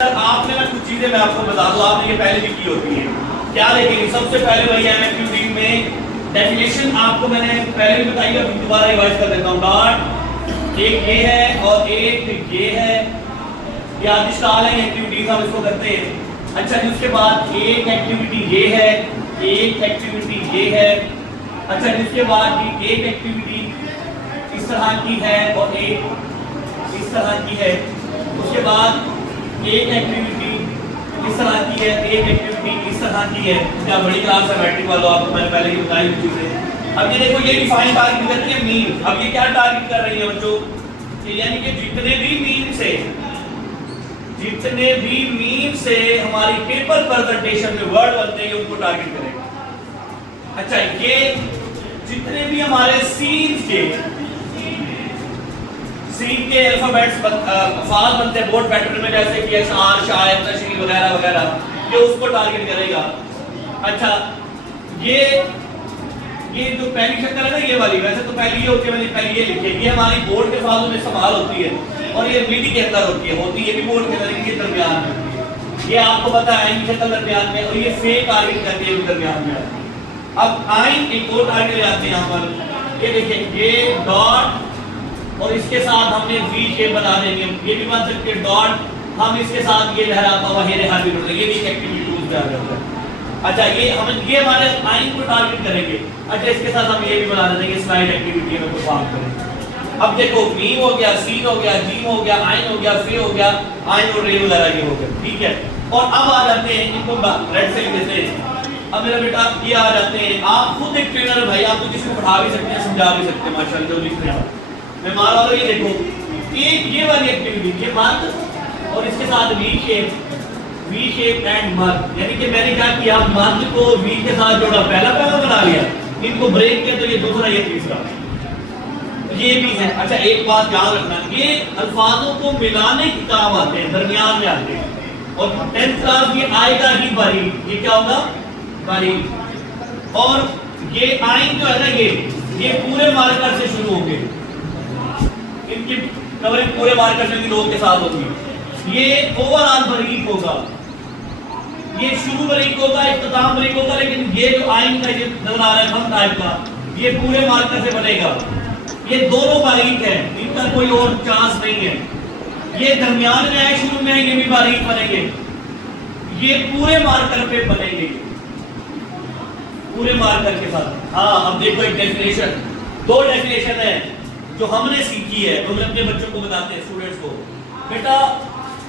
आपने ना कुछ चीजें मैं आपको बता दूं, आपने ये पहले भी की होती है। क्या देखेंगे? सबसे पहले वही एमएक्यू में डेफिनेशन आपको मैंने पहले भी बताई, अभी दोबारा रिवाइज कर देता हूं। डॉट एक ये है और एक ये है, ये आदिष्टाल है, एक्टिविटीज हम इसको करते हैं। अच्छा जी, उसके बाद एक एक्टिविटी ये है, एक एक्टिविटी ये है। अच्छा जी, उसके बाद एक एक्टिविटी इस तरह की है और एक इस तरह की है। उसके बाद एक एक्टिविटी इस तरह की है, एक एक्टिविटी इस तरह की है। क्या बड़ी क्लास है मैट्रिक वालों, आपको मैंने पहले ही बताई हुई चीजें। अब ये देखो, ये डिफाइन टारगेट कर रही है मीन। अब ये क्या टारगेट कर रही है बच्चों? यानी कि जितने भी मीन से हमारी पेपर प्रेजेंटेशन में वर्ड बनते हैं उनको टारगेट करेगा। अच्छा, ये जितने भी हमारे सीन के अल्फाबेट्स अल्फाज बनते हैं बोर्ड पैटर्न में, जैसे कि अशआर, शायर, तशरीह वगैरह वगैरह, ये उसको टारगेट करेगा। अच्छा, ये जो पहली शक्ल है ना, ये वाली, वैसे तो पहली ये होती है, मैंने पहले ये लिखी है, ये हमारी बोर्ड के अल्फाजों में इस्तेमाल होती है और ये मीडी के अंदर होती है ये भी बोर्ड के अंदर, इनके दरमियान में होती है। ये आपको पता है इनकी शक्ल दरमियान में, और ये फेक टारगेट करती है दरमियान में। अब आइन एक और टारगेट ले आते हैं यहाँ पर, ये देखिए, ये डॉट और इसके साथ हमने वी शेप बना देंगे। ये भी बन सकते हैं डॉट, हम इसके साथ ये लहराता हुआ हेरे हाथ भी उड़ रहा है, ये भी एक्टिविटी टूल्स में आ जाता है। अच्छा, ये हमारे आइन को टारगेट करेंगे। अच्छा, इसके साथ हम ये भी बना देंगे स्लाइड एक्टिविटी में परफॉर्म करें। अब देखो, मीम हो गया, सीन हो गया, जीम हो गया, आइन हो गया, फे हो गया, आइन और रे वगैरह ये हो गया, ठीक है। और अब आ जाते हैं, इनको रेड से लिख देते हैं। अब मेरा बेटा ये आ जाते हैं, आप खुद एक ट्रेनर भाई, आप तो किसी को पढ़ा भी सकते हैं, समझा भी सकते हैं, माशाल्लाह जो लिख रहे हैं। मैं मान रहा हूं, ये देखो, ये वाली एक्टिविटी, ये मर्द और इसके साथ वी शेप एंड मर्द, यानी कि मैंने क्या किया, मर्द को वी के साथ जोड़ा, पहला बना लिया, इनको ब्रेक किया तो ये दूसरा, ये तीसरा, ये भी है। अच्छा, एक बात याद रखना, ये अल्फाजों को मिलाने के काम आते हैं, दरमियान में आते हैं, और 10th क्लास ये आएगा ही बारीक। ये क्या होगा? बारीक। और ये आइन जो है ना, ये पूरे मार्कर से शुरू होंगे, इनकी कवरिंग पूरे मार्कर से लोग के साथ होगी। ये ओवरऑल बारीक होगा, ये शुरू बारीक होगा, इख्तिताम बारीक होगा, लेकिन ये जो आइन का ये नजर आ रहा है हम टाइप का, ये पूरे मार्कर से बनेगा। ये दोनों बारीक है, इनका कोई और चांस नहीं है। ये दरमियान में है, शुरू में है, ये भी बारीक बनेंगे, ये पूरे मार्कर पे बनेंगे, पूरे मार्कर के साथ। हाँ, अब देखो एक डेफिनेशन, दो डेफिनेशन है जो हमने सीखी है, तो हम अपने बच्चों को बताते हैं, स्टूडेंट्स को। बेटा,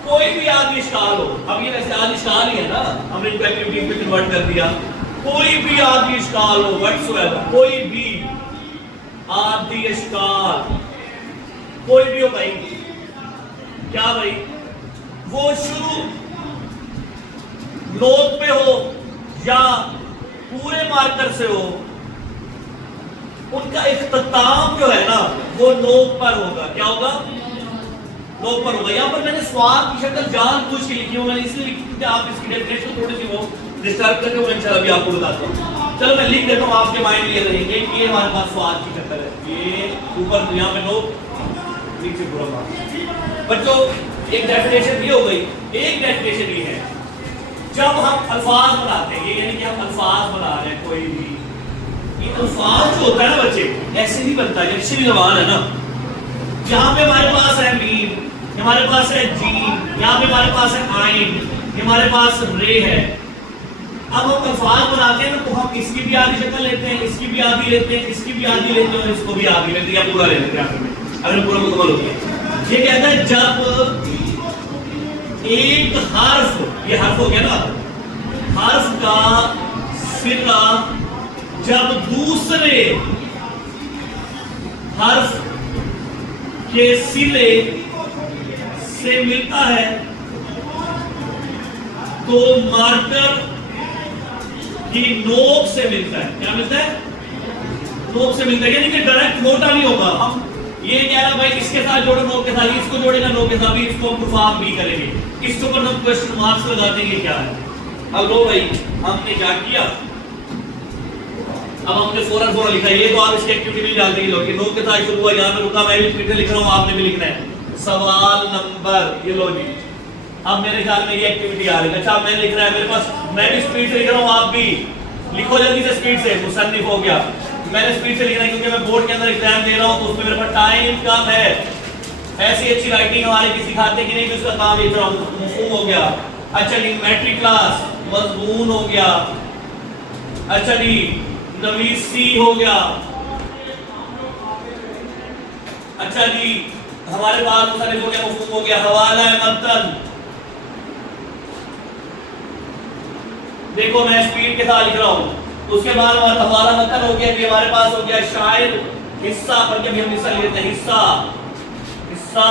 कोई भी आदि इश्काल हो, अब ये वैसे आदि इश्काल ही है ना, हमने इनको एक्टिविटी में कन्वर्ट कर दिया। कोई भी आदि इश्काल हो, व्हाटसोएवर, कोई भी आदि इश्काल, कोई भी हो भाई, क्या भाई, वो शुरू नोक पे हो या पूरे मार्कर से हो, उनका इख्तिताम जो है ना, वो नोक पर होगा। क्या होगा? नोक पर होगा। यहाँ पर मैंने स्वाद की शक्ल जानबूझ के लिखी है, मैंने इसलिए लिखी क्योंकि आप इसकी डेफिनेशन थोड़ी सी वो डिस्टर्ब करके वो इंशाल्लाह भी आपको बताता हूँ। चलो मैं लिख देता हूँ, आपके माइंड में ये रहेंगे कि ये हमारे पास स्वाद की शक्ल है, ये ऊपर यहाँ पे नोक, नीचे पूरा मार्क। बच्चों, एक डेफिनेशन ये हो गई। एक डेफिनेशन ये है, जब हम अल्फाज बनाते हैं, यानी कि हम अल्फाज बना रहे हैं कोई भी, ये अल्फाज जो होता है ना बच्चे, ऐसे नहीं बनता, जैसे भी जबान है ना, यहाँ पे हमारे पास है मीम, हमारे पास है जीम, यहाँ पे हमारे पास है आइन, हमारे पास रे है। अब हम अल्फाज बनाते हैं ना, तो हम इसकी भी आधी शक्ल लेते हैं, इसकी भी आधी लेते हैं, इसकी भी आधी लेते हैं और इसको भी आधी लेते हैं, या पूरा ले लेते हैं आखिर में, अगर पूरा मुकम्मल होती है। ये कहता है जब एक हर्फ, ये हर्फ हो गया ना, हर्फ का सिरा जब दूसरे हर्फ के सिले से मिलता है तो मार्कर की नोक से मिलता है। क्या मिलता है? नोक से मिलता है, यानी कि डायरेक्ट मोटा नहीं होगा। हम ये कह रहा भाई इसके साथ जोड़ो नोक के साथ, इसको जोड़ेगा नोक के साथ भी, इसको हम परफॉर्म भी करेंगे, इसके ऊपर हम क्वेश्चन मार्क्स लगा देंगे क्या है। अब लो भाई, हमने क्या किया, अब हमने फौरन लिखा, ये तो आप इसकी एक्टिविटी में डाल देंगे। लोग नोक के साथ शुरू हुआ, यहाँ पे रुका, मैं भी लिख रहा हूँ, आपने भी लिखना है। सवाल नंबर, ये लो जी, अब मेरे ख्याल में ये एक्टिविटी आ रही है। अच्छा मैं लिख रहा है मेरे पास, मैं भी स्पीड से लिख रहा हूँ, आप भी लिखो जल्दी से स्पीड से। मुसन्निफ हो गया, मैंने स्पीड से लिखना है क्योंकि मैं बोर्ड के अंदर एग्जाम दे रहा हूँ तो उसमें मेरे पास टाइम कम है। ऐसी अच्छी राइटिंग हमारे किसी खाते की नहीं कि उसका काम लिख रहा हूँ। मफहूम हो गया। अच्छा जी मैट्रिक क्लास, मजमून हो गया। अच्छा जी नवीसी हो गया। अच्छा जी हमारे पास मुसन्निफ हो गया, मफहूम हो गया, हवाला है मतन। देखो मैं स्पीड के साथ लिख रहा हूँ। उसके बाद हमारा मतन हो गया कि हमारे पास हो गया शायर, हिस्सा पढ़ के भी हम हिस्सा लेते हैं। हिस्सा, हिस्सा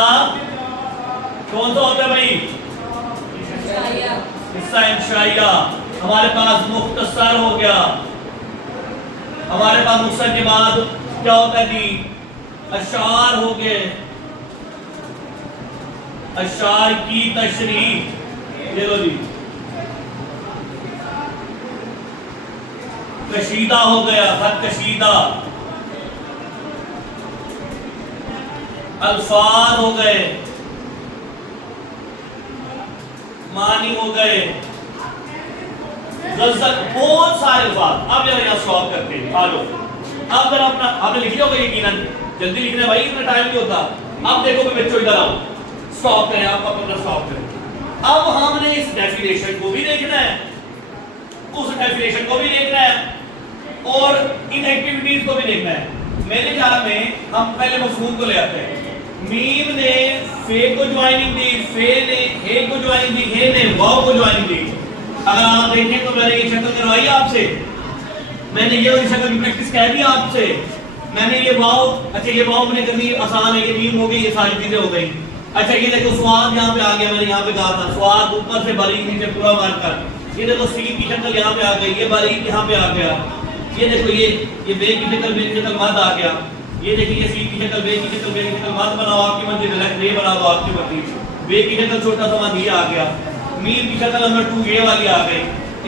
कौन सा होता है भाई? हिस्सा इंशाइया। हमारे पास मुख्तसर हो गया। हमारे पास मुख्तसर के बाद क्या होता है जी? अशार हो गए। अशार की तशरीह, ले लो जी। कशीदा हो गया, खत कशीदा। अल्फाज हो गए, मानी हो गए, गज़ल, बहुत सारे अल्फाज। अब जरा यहाँ स्टॉप करते हैं। आ लो अब जरा अपना आपने लिख लिया होगा यकीनन, जल्दी लिखना है भाई, इतना टाइम नहीं होता। अब देखो मैं बच्चों इधर आओ, स्टॉप करें, आप अपना स्टॉप करें। अब हमने इस डेफिनेशन को भी देखना है, उस डेफिनेशन को भी देखना है और इन एक्टिविटीज को भी देखना है। मेरे ख्याल में हम पहले मफहूम को ले आते हैं। मीम ने फे को ज्वाइनिंग दी, फे ने हे को ज्वाइनिंग दी, हे ने वाव को ज्वाइनिंग दी। अगर आप देखें तो मैंने ये शक्ल करवाई आपसे, मैंने ये वाली शक्ल की प्रैक्टिस कह दी आपसे। मैंने ये वाव, अच्छा ये वाव मैंने करनी आसान है, ये मीम हो गई, ये सारी चीजें हो गई। अच्छा ये देखो स्वाद यहाँ पे आ गया, मैंने यहाँ पे कहा था स्वाद ऊपर से बारीक नीचे पूरा मारकर। ये देखो सीन की शक्ल यहाँ पे आ गई, ये बारीक यहाँ पे आ गया। ये देखो ये बे की शक्ल, बे की शक्ल मद आ गया। ये देखिए ये सी की शक्ल, बे की शक्ल, बे की शक्ल मद बनाओ, आपकी मर्जी, रे बना दो आपकी मर्जी। बे की शक्ल छोटा सा मद ये आ गया। मीम की शक्ल नंबर 2 ये वाली आ गई।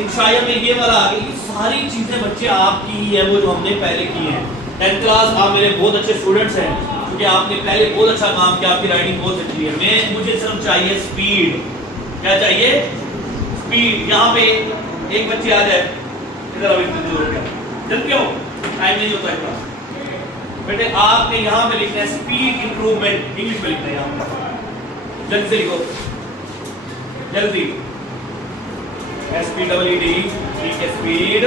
इंशाइया में ये वाला आ गई। ये सारी चीजें बच्चे आपकी ही है, वो जो हमने पहले की है। 10th क्लास आप मेरे बहुत अच्छे स्टूडेंट्स हैं क्योंकि आपने पहले बहुत अच्छा काम किया, आपकी राइटिंग बहुत अच्छी है। मुझे सिर्फ चाहिए स्पीड। क्या चाहिए? स्पीड। यहाँ पे एक बच्चे आ जाए इधर, अभी दूर हो गया, जल्दी क्यों, टाइम नहीं होता इतना। बेटे आपने यहाँ पे लिखना है स्पीड इंप्रूवमेंट, इंग्लिश में लिखना है यहाँ पे। जल्दी से लिखो, जल्दी। SPEED, ठीक है, स्पीड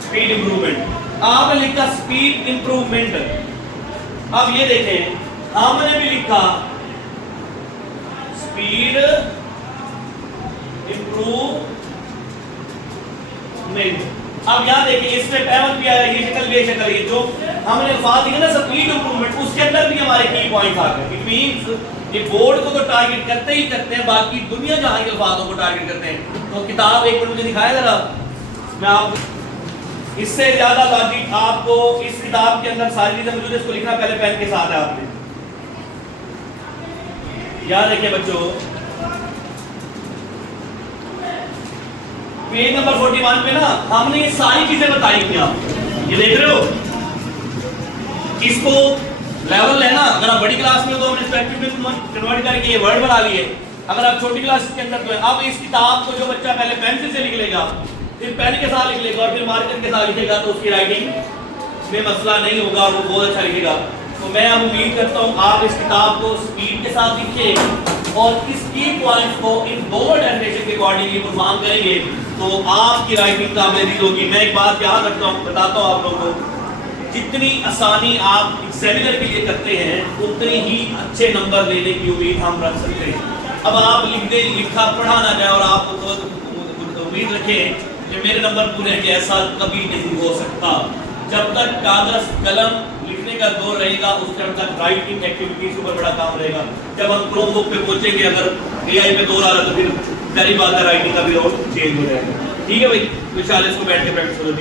स्पीड इंप्रूवमेंट। आपने लिखा स्पीड इंप्रूवमेंट। अब ये देखें हमने भी लिखा स्पीड इंप्रूवमेंट। अब यहाँ देखिए इसमें पैमल भी आया, ये शक्ल ये शक्ल, ये जो हमने अल्फाज दिए ना स्पीड इंप्रूवमेंट, उसके अंदर भी हमारे की पॉइंट आ गए। इट मींस ये बोर्ड को तो टारगेट करते ही करते हैं, बाकी दुनिया जहां के अल्फाजों को टारगेट करते हैं। तो किताब एक मिनट मुझे दिखाया जरा, मैं आप इससे ज्यादा लॉजिक आपको इस किताब के अंदर सारी चीजें मौजूद है। इसको लिखना पहले पेन के साथ है आपने। याद रखिए बच्चों, पेज नंबर 41 पे ना हमने ये सारी चीजें बताई थी। आप ये देख रहे हो, इसको लेवल लेना। अगर आप बड़ी क्लास में हो तो हमने स्पेक्ट्रम में कन्वर्ट करके ये वर्ड बना लिए। अगर आप छोटी क्लास के अंदर तो है। अब इस किताब को जो बच्चा पहले पेंसिल से लिख लेगा, फिर पेन के साथ लिख लेगा और फिर मार्कर के साथ लिखेगा, तो उसकी राइटिंग में मसला नहीं होगा और वो बहुत अच्छा लिखेगा। तो मैं अब उम्मीद करता हूँ आप इस किताब को स्पीड के साथ लिखिए और इस की पॉइंट्स को इन दोनों डेफिनेशन के अकॉर्डिंगली परफॉर्म करेंगे तो आपकी राइटिंग कामयाबी होगी। मैं एक बात याद रखता हूँ, बताता हूँ आप लोगों को, जितनी आसानी आप एग्जामिनर के लिए करते हैं उतनी ही अच्छे नंबर लेने की उम्मीद हम रख सकते हैं। अब आप लिखते लिखा पढ़ा ना जाए और आप उम्मीद रखें कि मेरे नंबर पूरे हैं, ऐसा कभी नहीं हो सकता। जब तक कागज कलम लिखने का दौर रहेगा उस टाइम तक राइटिंग एक्टिविटी से ऊपर बड़ा काम रहेगा। जब हम क्रोम बुक पे पहुंचेंगे, अगर AI पे दौर आ रहा तो फिर पहली बात है राइटिंग का भी और चेंज हो जाएगा। ठीक है भाई, तो इंशाल्लाह इसको बैठ के प्रैक्टिस करो।